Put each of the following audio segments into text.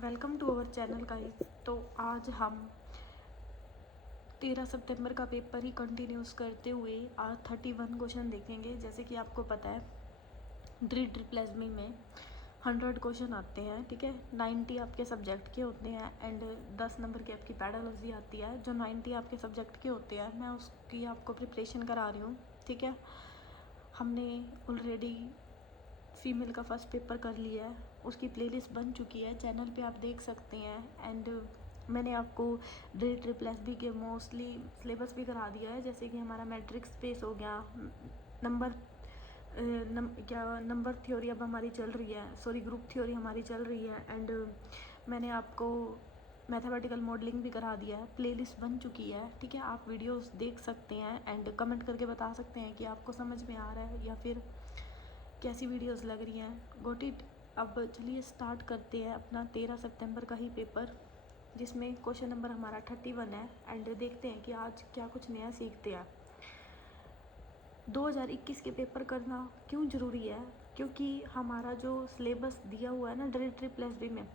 Welcome to our channel guys. तो आज हम 13 सितंबर का पेपर ही कंटिन्यूस करते हुए आज 31 क्वेश्चन देखेंगे। जैसे कि आपको पता है ट्रिप्लेजमी में 100 क्वेश्चन आते हैं, ठीक है। 90 आपके सब्जेक्ट के होते हैं एंड 10 नंबर की आपकी पैडालॉजी आती है। जो 90 आपके सब्जेक्ट के होते हैं मैं उसकी आपको प्रिपरेशन करा रही हूँ, ठीक है। हमने ऑलरेडी फीमेल का फर्स्ट पेपर कर लिया है, उसकी प्लेलिस्ट बन चुकी है, चैनल पे आप देख सकते हैं। एंड मैंने आपको ट्रिपल बी के मोस्टली सिलेबस भी करा दिया है। जैसे कि हमारा मैट्रिक्स स्पेस हो गया, नंबर थ्योरी अब हमारी चल रही है, सॉरी ग्रुप थ्योरी हमारी चल रही है। एंड मैंने आपको मैथमेटिकल मॉडलिंग भी करा दिया है, प्लेलिस्ट बन चुकी है, ठीक है। आप वीडियोस देख सकते हैं एंड कमेंट करके बता सकते हैं कि आपको समझ में आ रहा है या फिर कैसी वीडियोस लग रही हैं। गोट इट। अब चलिए स्टार्ट करते हैं अपना 13 सितंबर का ही पेपर, जिसमें क्वेश्चन नंबर हमारा 31 है। एंड देखते हैं कि आज क्या कुछ नया सीखते हैं। 2021 के पेपर करना क्यों ज़रूरी है? क्योंकि हमारा जो सिलेबस दिया हुआ है ना ट्रिपल बी में,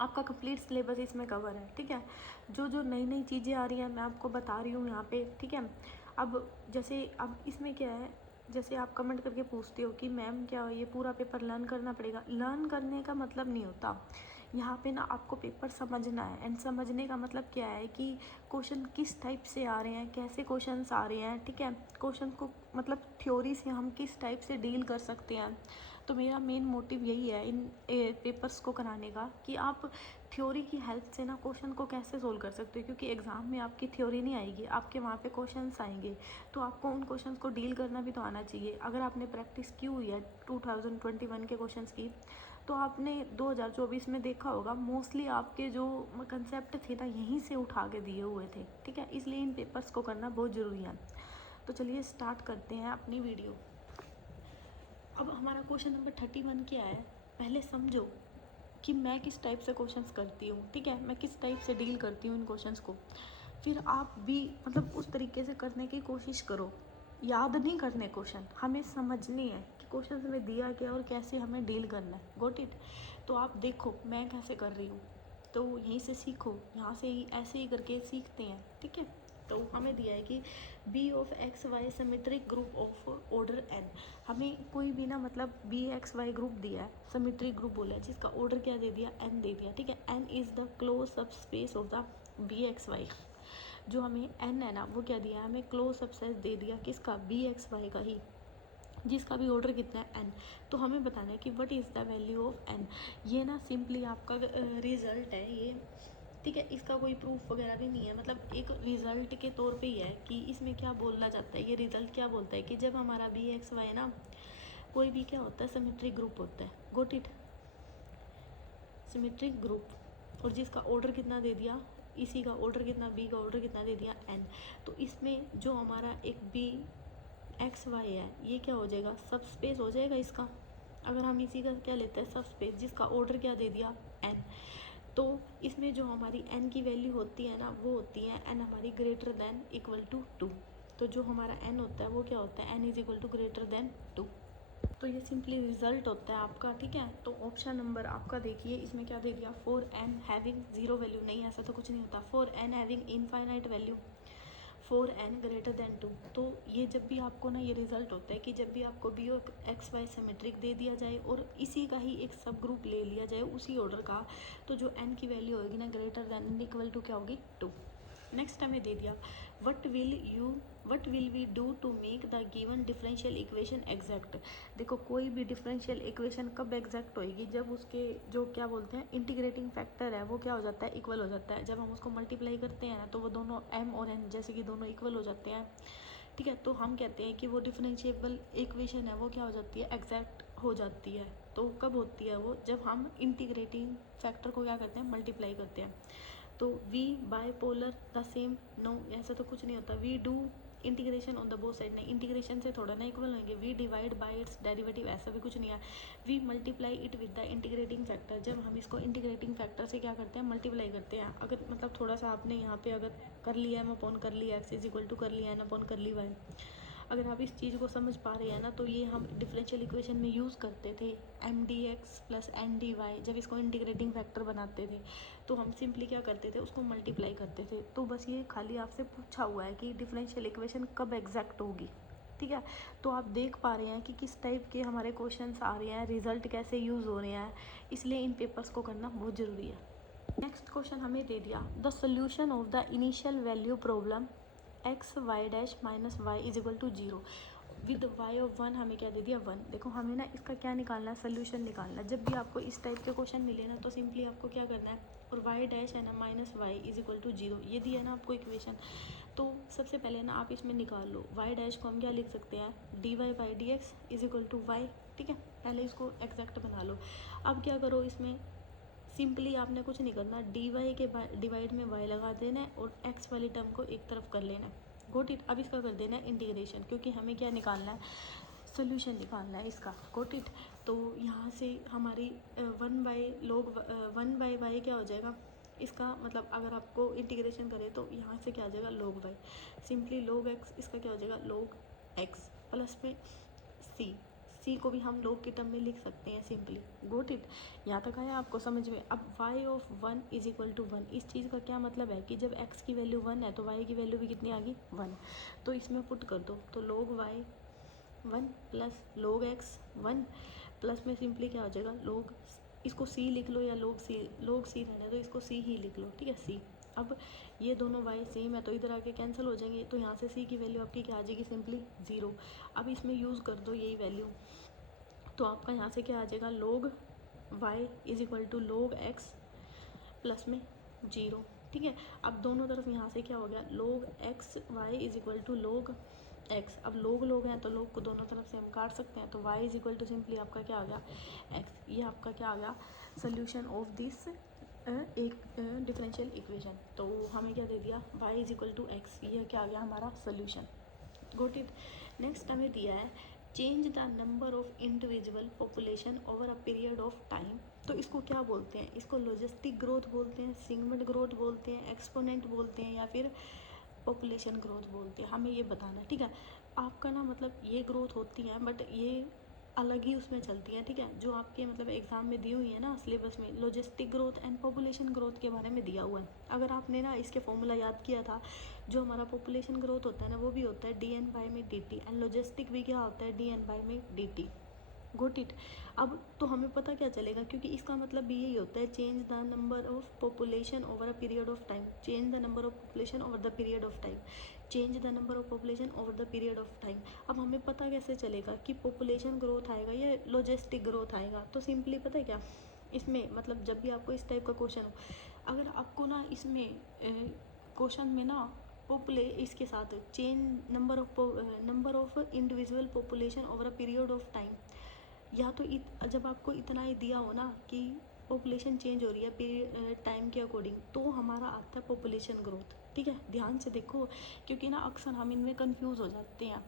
आपका कंप्लीट सिलेबस इसमें कवर है, ठीक है। जो जो नई नई चीज़ें आ रही हैं मैं आपको बता रही हूँ यहाँ पे, ठीक है। अब जैसे अब इसमें क्या है, जैसे आप कमेंट करके पूछते हो कि मैम क्या ये पूरा पेपर लर्न करना पड़ेगा। लर्न करने का मतलब नहीं होता यहाँ पे ना, आपको पेपर समझना है। एंड समझने का मतलब क्या है कि क्वेश्चन किस टाइप से आ रहे हैं, कैसे क्वेश्चंस आ रहे हैं, ठीक है। क्वेश्चन को मतलब थ्योरी से हम किस टाइप से डील कर सकते हैं। तो मेरा मेन मोटिव यही है इन पेपर्स को कराने का कि आप थ्योरी की हेल्प से ना क्वेश्चन को कैसे सोल्व कर सकते हो। क्योंकि एग्ज़ाम में आपकी थ्योरी नहीं आएगी, आपके वहाँ पे क्वेश्चंस आएंगे, तो आपको उन क्वेश्चंस को डील करना भी तो आना चाहिए। अगर आपने प्रैक्टिस की हुई है 2021 के क्वेश्चंस की, तो आपने 2024 में देखा होगा मोस्टली आपके जो कंसेप्ट थे ना यहीं से उठा के दिए हुए थे, ठीक है। इसलिए इन पेपर्स को करना बहुत ज़रूरी है। तो चलिए स्टार्ट करते हैं अपनी वीडियो। अब हमारा क्वेश्चन नंबर 31 क्या है, पहले समझो कि मैं किस टाइप से क्वेश्चंस करती हूँ, ठीक है। मैं किस टाइप से डील करती हूँ इन क्वेश्चंस को, फिर आप भी मतलब उस तरीके से करने की कोशिश करो। याद नहीं करने क्वेश्चन, हमें समझनी है कि क्वेश्चन में दिया क्या और कैसे हमें डील करना है। गोट इट। तो आप देखो मैं कैसे कर रही हूँ, तो यहीं से सीखो, यहाँ से ही ऐसे ही करके सीखते हैं, ठीक है। तो हमें दिया है कि b of x y symmetric group of order n. हमें कोई भी ना मतलब बी एक्स वाई ग्रुप दिया है, सिमेट्रिक ग्रुप बोला है, जिसका ऑर्डर क्या दे दिया, एन दे दिया, ठीक है। N is the close subspace of the b x y. जो हमें एन है ना वो क्या दिया है, हमें क्लोज सबसेट दे दिया किसका, बी एक्स वाई का ही, जिसका भी ऑर्डर कितना है एन। तो हमें बताना है कि what is the value of n. ये ना सिंपली आपका रिजल्ट है ये, ठीक है। इसका कोई प्रूफ वगैरह भी नहीं है, मतलब एक रिजल्ट के तौर पे ही है कि इसमें क्या बोलना चाहता है। ये रिजल्ट क्या बोलता है कि जब हमारा बी एक्स वाई ना कोई भी क्या होता है, सिमेट्रिक ग्रुप होता है। Got it. सिमेट्रिक ग्रुप, और जिसका ऑर्डर कितना दे दिया, इसी का ऑर्डर कितना, बी का ऑर्डर कितना दे दिया, एन। तो इसमें जो हमारा एक बी एक्स वाई है ये क्या हो जाएगा, सब स्पेस हो जाएगा इसका। अगर हम इसी का क्या लेते हैं, सब स्पेस, जिसका ऑर्डर क्या दे दिया, एन। तो इसमें जो हमारी एन की वैल्यू होती है ना वो होती है एन हमारी ग्रेटर देन इक्वल टू 2। तो जो हमारा एन होता है वो क्या होता है, n is equal to greater than 2। तो ये सिंपली रिजल्ट होता है आपका, ठीक है। तो ऑप्शन नंबर आपका देखिए, इसमें क्या दे दिया, for n having zero value, नहीं ऐसा तो कुछ नहीं होता। For n having infinite value, for n greater than 2। तो ये जब भी आपको ना ये रिजल्ट होता है कि जब भी आपको बी और एक्स वाई सिमेट्रिक दे दिया जाए और इसी का ही एक सब ग्रुप ले लिया जाए उसी ऑर्डर का, तो जो एन की वैल्यू होगी ना ग्रेटर देन इक्वल टू क्या होगी, 2। नेक्स्ट हमें दे दिया what will we do to make the given differential equation exact. देखो कोई भी डिफरेंशियल इक्वेशन कब एग्जैक्ट होएगी, जब उसके जो क्या बोलते हैं इंटीग्रेटिंग फैक्टर है वो क्या हो जाता है, इक्वल हो जाता है। जब हम उसको मल्टीप्लाई करते हैं ना तो वो दोनों m और n जैसे कि दोनों इक्वल हो जाते हैं, ठीक है। तो हम कहते हैं कि वो डिफरेंशिएबल इक्वेशन है वो क्या हो जाती है, एग्जैक्ट हो जाती है। तो कब होती है वो, जब हम इंटीग्रेटिंग फैक्टर को क्या करते हैं, मल्टीप्लाई करते हैं। तो we by polar the same, no ऐसा तो कुछ नहीं होता। We do integration on the both side, नहीं इंटीग्रेशन से थोड़ा ना इक्वल होंगे। We divide by its derivative, ऐसा भी कुछ नहीं है। We multiply it with the integrating factor, जब हम इसको इंटीग्रेटिंग फैक्टर से क्या करते हैं, मल्टीप्लाई करते हैं। अगर मतलब थोड़ा सा आपने यहाँ पे अगर कर लिया एम अपॉन कर लिया एक्स इज इक्वल टू कर लिया एन अपॉन कर ली वाई, अगर आप इस चीज़ को समझ पा रहे हैं ना, तो ये हम डिफरेंशियल इक्वेशन में यूज़ करते थे mdx प्लस dy। जब इसको इंटीग्रेटिंग फैक्टर बनाते थे तो हम सिंपली क्या करते थे, उसको मल्टीप्लाई करते थे। तो बस ये खाली आपसे पूछा हुआ है कि डिफरेंशियल इक्वेशन कब एग्जैक्ट होगी, ठीक है। तो आप देख पा रहे हैं कि किस टाइप के हमारे क्वेश्चंस आ रहे हैं, रिजल्ट कैसे यूज़ हो रहे हैं, इसलिए इन पेपर्स को करना बहुत ज़रूरी है। नेक्स्ट क्वेश्चन हमें दे दिया, the solution of the initial value problem x y dash minus y is equal to 0 with y of 1 हमें क्या दे दिया 1। देखो हमें ना इसका क्या निकालना है, सोल्यूशन निकालना है। जब भी आपको इस टाइप के क्वेश्चन मिले ना, तो सिंपली आपको क्या करना है, और वाई डैश है ना minus y is equal to 0, ये दिया है ना आपको इक्वेशन। तो सबसे पहले ना आप इसमें निकाल लो, वाई डैश को हम क्या लिख सकते हैं, d y by d x is equal to y, ठीक है। पहले इसको एग्जैक्ट बना लो। अब क्या करो, इसमें सिंपली आपने कुछ नहीं करना, डी वाई के डिवाइड में वाई लगा देना है और एक्स वाली टर्म को एक तरफ कर लेना है। गोट इट। अब इसका कर देना है इंटीग्रेशन, क्योंकि हमें क्या निकालना है, सोल्यूशन निकालना है इसका। गोट इट। तो यहाँ से हमारी 1 बाई वाई क्या हो जाएगा, इसका मतलब अगर आपको इंटीग्रेशन करें तो यहाँ से क्या आ जाएगा, log y. Simply log x, इसका क्या हो जाएगा, log एक्स प्लस में सी को भी हम log की टर्म में लिख सकते हैं सिंपली। Got it. यहाँ तक आया आपको समझ में। अब y of 1 is equal to 1, इस चीज़ का क्या मतलब है कि जब x की वैल्यू 1 है तो y की वैल्यू भी कितनी आ गई 1। तो इसमें पुट कर दो, तो log y 1 plus log x 1 plus में सिंपली क्या हो जाएगा, log, इसको c लिख लो या log c रहना है तो इसको c ही लिख लो, ठीक है, c। अब ये दोनों y सेम है तो इधर आके कैंसिल हो जाएंगे, तो यहाँ से c की वैल्यू आपकी क्या आ जाएगी, सिंपली 0। अब इसमें यूज़ कर दो यही वैल्यू, तो आपका यहाँ से क्या आ जाएगा, log y is equal to log x plus में 0, ठीक है। अब दोनों तरफ यहाँ से क्या हो गया, log x y is equal to log x। अब लोग हैं तो लोग को दोनों तरफ से हम काट सकते हैं, तो y is equal to simply आपका क्या आ गया x। ये आपका क्या आ गया, सोल्यूशन ऑफ दिस एक डिफरेंशियल इक्वेशन। तो हमें क्या दे दिया, y is equal to x, ये क्या आ गया हमारा सोल्यूशन। Got it. नेक्स्ट हमें दिया है, change the number of individual population over a period of time. तो इसको क्या बोलते हैं, इसको लॉजिस्टिक ग्रोथ बोलते हैं, सिगमेंट ग्रोथ बोलते हैं, एक्सपोनेंट बोलते हैं, या फिर पॉपुलेशन ग्रोथ बोलते हैं, हमें ये बताना है, ठीक है। आपका ना मतलब ये ग्रोथ होती है बट ये अलग ही उसमें चलती है, ठीक है। जो आपके मतलब एग्जाम में दी हुई है ना सिलेबस में, logistic growth and population growth के बारे में दिया हुआ है। अगर आपने ना इसके फॉर्मूला याद किया था, जो हमारा पॉपुलेशन ग्रोथ होता है ना वो भी होता है डी एन बाई में डी टी, एंड लॉजिस्टिक भी क्या होता है, डी एन बाई में डी टी। Goat it. अब तो हमें पता क्या चलेगा, क्योंकि इसका मतलब भी यही होता है, change the number of population over a period of time, change the number of population over the period of time, change the number of population over the period of time. अब हमें पता कैसे चलेगा कि पॉपुलेशन ग्रोथ आएगा या logistic growth आएगा, तो सिंपली पता है क्या, इसमें मतलब जब भी आपको इस टाइप का क्वेश्चन हो, अगर आपको ना इसमें क्वेश्चन में ना इसके साथ change number of individual population over a period of time, या तो जब आपको इतना ही दिया हो ना कि पॉपुलेशन चेंज हो रही है टाइम के अकॉर्डिंग, तो हमारा आता है पॉपुलेशन ग्रोथ, ठीक है। ध्यान से देखो, क्योंकि ना अक्सर हम इनमें कंफ्यूज हो जाते हैं।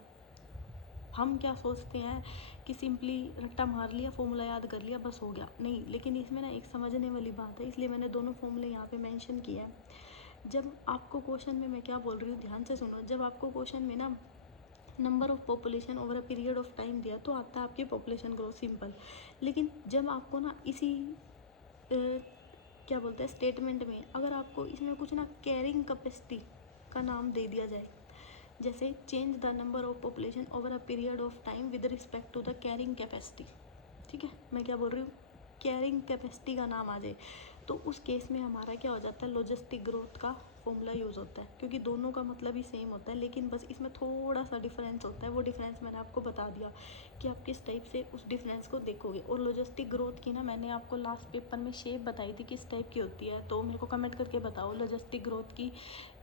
हम क्या सोचते हैं कि सिंपली रट्टा मार लिया, फॉर्मूला याद कर लिया, बस हो गया, नहीं। लेकिन इसमें ना एक समझने वाली बात है, इसलिए मैंने दोनों फॉर्मूले यहाँ पे मेंशन किया है। जब आपको क्वेश्चन में, मैं क्या बोल रही हूँ ध्यान से सुनो, जब आपको क्वेश्चन में ना number of population over a period of time दिया तो आता है आपकी पॉपुलेशन ग्रोथ, सिंपल। लेकिन जब आपको ना इसी क्या बोलते हैं स्टेटमेंट में, अगर आपको इसमें कुछ ना कैरिंग कैपेसिटी का नाम दे दिया जाए, जैसे change the number of population over a period of time with respect to the carrying capacity, ठीक है, मैं क्या बोल रही हूँ, कैरिंग कैपेसिटी का नाम आ जाए, तो उस केस में हमारा क्या हो जाता है, लॉजिस्टिक ग्रोथ का फॉर्मूला यूज़ होता है, क्योंकि दोनों का मतलब ही सेम होता है, लेकिन बस इसमें थोड़ा सा डिफरेंस होता है। वो डिफरेंस मैंने आपको बता दिया कि आप किस टाइप से उस डिफरेंस को देखोगे। और लॉजिस्टिक ग्रोथ की ना मैंने आपको लास्ट पेपर में शेप बताई थी किस टाइप की होती है, तो मेरे को कमेंट करके बताओ लॉजिस्टिक ग्रोथ की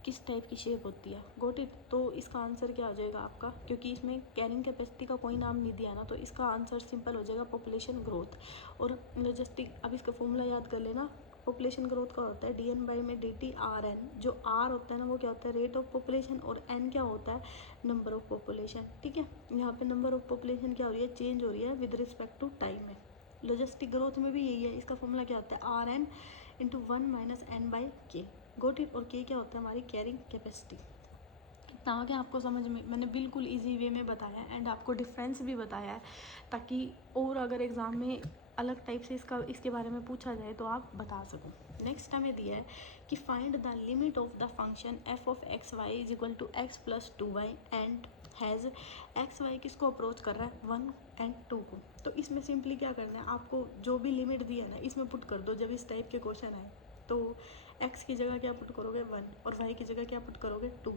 किस टाइप की शेप होती है। गोट इट। तो इसका आंसर क्या हो जाएगा आपका, क्योंकि इसमें कैरिंग कैपेसिटी का कोई नाम नहीं दिया ना, तो इसका आंसर सिंपल हो जाएगा पॉपुलेशन ग्रोथ। और लॉजिस्टिक, अब इसका फॉर्मूला याद कर लेना, पॉपुलेशन ग्रोथ का होता है डी एन बाई में डी टी आर एन। जो आर होता है ना वो क्या होता है, रेट ऑफ पॉपुलेशन, और एन क्या होता है, नंबर ऑफ पॉपुलेशन, ठीक है। यहाँ पे नंबर ऑफ पॉपुलेशन क्या हो रही है, चेंज हो रही है विद रिस्पेक्ट टू टाइम में। लॉजिस्टिक ग्रोथ में भी यही है, इसका फॉर्मूला क्या होता है, r n into 1 minus n by k. Got it. और के क्या होता है, हमारी कैरिंग कैपेसिटी। ताकि आपको समझ में, मैंने बिल्कुल इजी वे में बताया है एंड आपको डिफरेंस भी बताया है, ताकि और अगर एग्ज़ाम में अलग टाइप से इसके बारे में पूछा जाए तो आप बता सको। नेक्स्ट हमें दिया है कि find the limit of the function f of x y is equal to x plus 2y and has x y किसको अप्रोच कर रहा है 1 एंड 2 को। तो इसमें सिंपली क्या करना है, आपको जो भी लिमिट दी है ना इसमें पुट कर दो। जब इस टाइप के क्वेश्चन आए तो x की जगह क्या पुट करोगे 1 और y की जगह क्या पुट करोगे 2।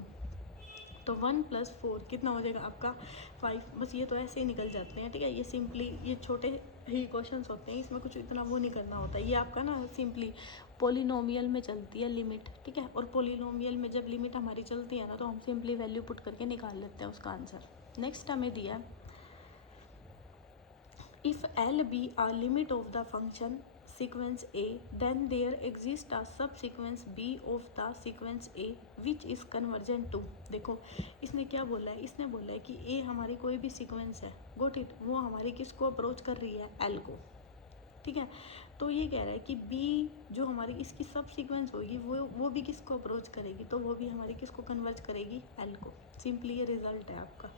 तो 1 + 4 कितना हो जाएगा आपका 5। बस ये तो ऐसे ही निकल जाते हैं, ठीक है। ये सिंपली ये छोटे ही क्वेश्चंस होते हैं, इसमें कुछ इतना वो नहीं करना होता है। ये आपका ना सिंपली पॉलिनोमियल में चलती है लिमिट, ठीक है। और पॉलिनोमियल में जब लिमिट हमारी चलती है ना तो हम सिंपली वैल्यू पुट करके निकाल लेते हैं उसका आंसर। नेक्स्ट हमें दिया है if L be a limit of the function sequence A then there exists a subsequence B of the sequence A which is convergent to। देखो इसने क्या बोला है, इसने बोला है कि A हमारी कोई भी सीक्वेंस है, गोट इट, वो हमारी किसको अप्रोच कर रही है L को, ठीक है। तो ये कह रहा है कि B जो हमारी इसकी सब सीक्वेंस होगी वो भी किसको अप्रोच करेगी, तो वो भी हमारी किसको कन्वर्ज करेगी L को। सिंपली ये रिजल्ट है आपका।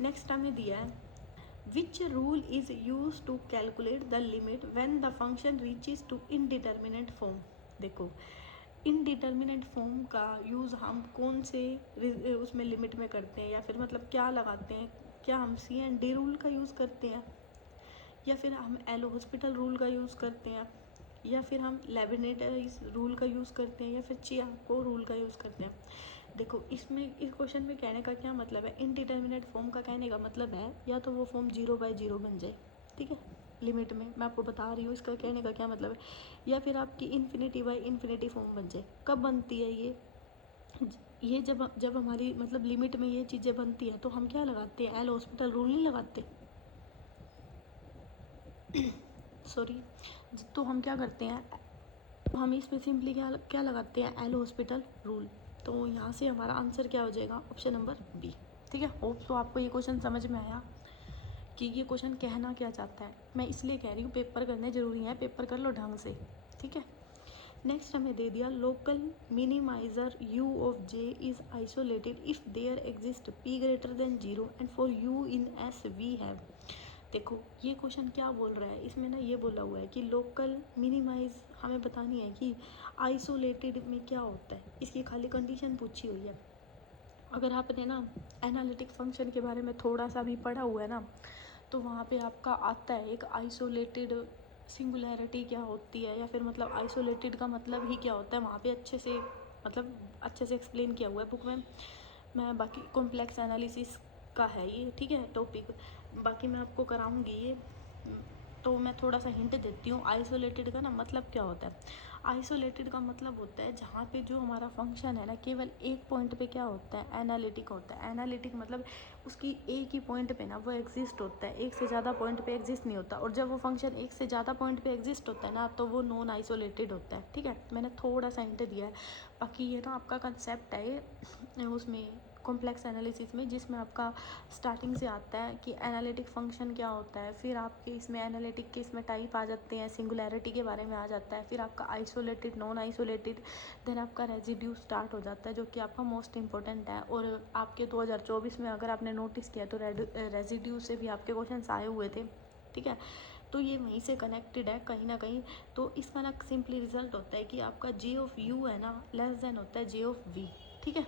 नेक्स्ट हमें दिया है Which rule is used to calculate the limit when the function reaches to indeterminate form। देखो इनडिटर्मिनेट फॉर्म का यूज़ हम कौन से उसमें लिमिट में करते हैं, या फिर मतलब क्या लगाते हैं, क्या हम C&D रूल का यूज़ करते हैं, या फिर हम एल हॉस्पिटल रूल का यूज़ करते हैं, या फिर हम लेबनेटाइज रूल का यूज़ करते हैं, या फिर चियाको रूल का यूज़ करते हैं। देखो इसमें इस क्वेश्चन में कहने का क्या मतलब है, इनडिटर्मिनेट फॉर्म का कहने का मतलब है या तो वो फॉर्म 0/0 बन जाए, ठीक है, लिमिट में। मैं आपको बता रही हूँ इसका कहने का क्या मतलब है। या फिर आपकी इन्फिनिटी फॉर्म बन जाए। कब बनती है ये जब हमारी मतलब लिमिट में ये चीज़ें बनती हैं तो हम क्या लगाते हैं, एल हॉस्पिटल रूल नहीं लगाते सॉरी। तो हम क्या करते हैं, हम इसमें सिंपली क्या लगाते हैं, एल हॉस्पिटल रूल। तो यहाँ से हमारा आंसर क्या हो जाएगा, ऑप्शन नंबर बी, ठीक है। होप तो आपको ये क्वेश्चन समझ में आया कि ये क्वेश्चन कहना क्या चाहता है। मैं इसलिए कह रही हूँ पेपर करने ज़रूरी है, पेपर कर लो ढंग से, ठीक है। नेक्स्ट हमें दे दिया लोकल मिनिमाइजर u ऑफ j is isolated if there exist p greater than 0 and for u in S we have. देखो ये क्वेश्चन क्या बोल रहा है, इसमें ना ये बोला हुआ है कि लोकल मिनिमाइज हमें बतानी है कि आइसोलेटेड में क्या होता है, इसकी खाली कंडीशन पूछी हुई है। अगर आपने ना एनालिटिक फंक्शन के बारे में थोड़ा सा भी पढ़ा हुआ है ना तो वहाँ पे आपका आता है एक आइसोलेटेड सिंगुलैरिटी क्या होती है, या फिर मतलब आइसोलेटेड का मतलब ही क्या होता है, वहाँ पे अच्छे से एक्सप्लेन किया हुआ है बुक में। मैं बाकी कॉम्प्लेक्स एनालिसिस का है ये, ठीक है, टॉपिक। बाकी मैं आपको कराऊंगी ये। तो मैं थोड़ा सा हिंट देती हूँ, आइसोलेटेड का ना मतलब क्या होता है। आइसोलेटेड का मतलब होता है जहाँ पे जो हमारा फंक्शन है ना केवल एक पॉइंट पे क्या होता है, एनालिटिक होता है। एनालिटिक मतलब उसकी एक ही पॉइंट पे ना वो एग्जिस्ट होता है, एक से ज़्यादा पॉइंट पे एग्जिस्ट नहीं होता। और जब वो फंक्शन एक से ज़्यादा पॉइंट पे एग्जिस्ट होता है ना तो वो नॉन आइसोलेटेड होता है, ठीक है। मैंने थोड़ा सा हिंट दिया है। बाकी ये ना आपका कंसेप्ट है उसमें कॉम्प्लेक्स एनालिसिस में, जिसमें आपका स्टार्टिंग से आता है कि एनालिटिक फंक्शन क्या होता है, फिर आपके इसमें एनालिटिक के इसमें टाइप आ जाते हैं, सिंगुलैरिटी के बारे में आ जाता है, फिर आपका आइसोलेटेड नॉन आइसोलेटेड, देन आपका रेजिड्यू स्टार्ट हो जाता है जो कि आपका मोस्ट इंपॉर्टेंट है। और आपके 2024 में अगर आपने नोटिस किया तो रेजिड्यू से भी आपके क्वेश्चन आए हुए थे, ठीक है। तो ये वहीं से कनेक्टेड है कहीं ना कहीं। तो इसका ना सिंपली रिजल्ट होता है कि आपका जे ऑफ यू है ना लेस देन होता है जे ऑफ वी, ठीक है।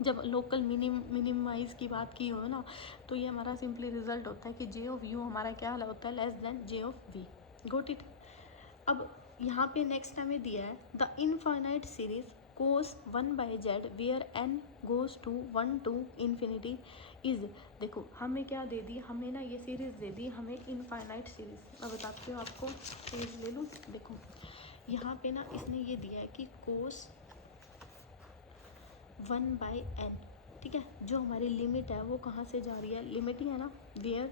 जब लोकल मिनिमाइज की बात की हो ना तो ये हमारा सिंपली रिजल्ट होता है कि जे ऑफ यू हमारा क्या होता है, less than J of V, got it. अब यहाँ पे नेक्स्ट हमें दिया है the infinite series cos 1/z where n goes to 1 to infinity is. देखो हमें क्या दे दी, हमें ना ये सीरीज़ दे दी, हमें इनफाइनाइट सीरीज़। मैं बताती हूँ आपको, पेज ले लूँ। देखो यहाँ पे ना इसने ये दिया है कि कोस 1/n, ठीक है। जो हमारी लिमिट है वो कहाँ से जा रही है, लिमिट ही है ना, वेयर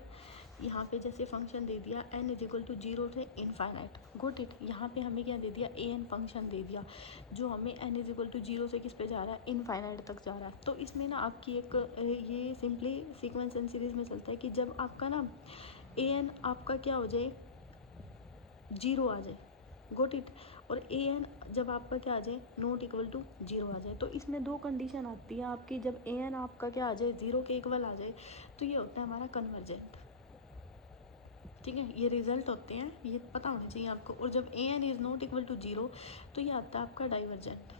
यहाँ पे जैसे फंक्शन दे दिया n = 0 से इनफाइनाइट, गोट इट। यहाँ पे हमें क्या दे दिया, an फंक्शन दे दिया जो हमें n = 0 से किस पे जा रहा है, इनफाइनाइट तक जा रहा है। तो इसमें ना आपकी एक ये सिंपली सीक्वेंस एंड सीरीज में चलता है कि जब आपका ना an आपका क्या हो जाए, 0 आ जाए, गोट इट। और ए एन जब आपका क्या आ जाए, नॉट इक्वल टू 0 आ जाए। तो इसमें दो कंडीशन आती है आपकी, जब ए एन आपका क्या आ जाए, 0 के इक्वल आ जाए, तो ये होता है हमारा कन्वर्जेंट। ठीक है, ये रिजल्ट होते हैं, ये पता होना चाहिए आपको। और जब a n is not equal to 0, तो ये आता है आपका डाइवर्जेंट।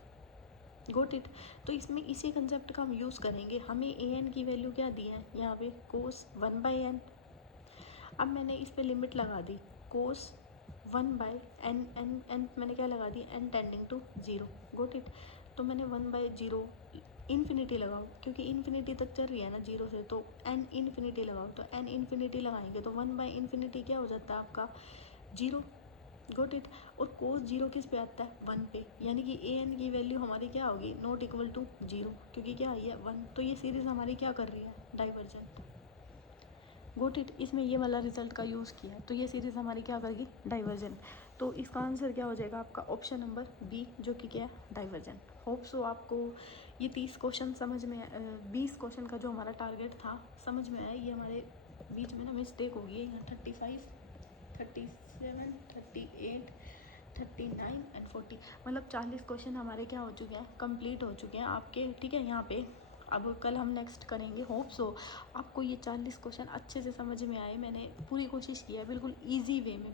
Goat it. तो इसमें इसी कंसेप्ट का हम यूज़ करेंगे। हमें ए एन की वैल्यू क्या दी है यहाँ पे, कोस 1/n। अब मैंने इस पे लिमिट लगा दी, कोस 1/n, n मैंने क्या लगा दी, n tending to 0। Got it. तो मैंने 1/0 इन्फिनिटी लगाओ, क्योंकि इन्फिनिटी तक चल रही है ना 0 से, तो n इन्फिनिटी लगाओ। तो n इन्फिनिटी लगाएंगे तो 1/∞ क्या हो जाता है आपका, 0। Got it. और कोस 0 किस पे आता है, 1 पे, यानी कि ए एन की वैल्यू हमारी क्या होगी, नॉट इक्वल टू 0, क्योंकि क्या आई है 1। तो ये सीरीज़ हमारी क्या कर रही है, डाइवर्जेंट। Got it. इसमें ये वाला रिजल्ट का यूज़ किया है, तो ये सीरीज़ हमारी क्या करेगी, डाइवर्जेंट। तो इसका आंसर क्या हो जाएगा आपका, ऑप्शन नंबर बी, जो कि क्या है, डाइवर्जेंट। होप सो आपको ये 30 क्वेश्चन समझ में, 20 क्वेश्चन का जो हमारा टारगेट था समझ में आया। ये हमारे बीच में ना मिस्टेक हो गई है, यहाँ 35, 37, 38, 39 एंड 40, मतलब 40 क्वेश्चन हमारे क्या हो चुके हैं, कंप्लीट हो चुके हैं आपके। ठीक है, यहाँ पे अब कल हम नेक्स्ट करेंगे। होप सो आपको ये 40 क्वेश्चन अच्छे से समझ में आए। मैंने पूरी कोशिश की है बिल्कुल इजी वे में,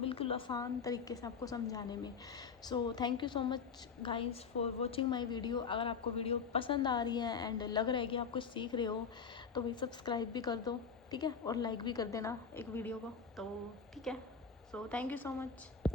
बिल्कुल आसान तरीके से आपको समझाने में। So thank you so much guys for watching my video. अगर आपको वीडियो पसंद आ रही है एंड लग रहा है कि आप कुछ सीख रहे हो, तो भाई सब्सक्राइब भी कर दो, ठीक है, और लाइक भी कर देना एक वीडियो को। तो ठीक है, so thank you so much.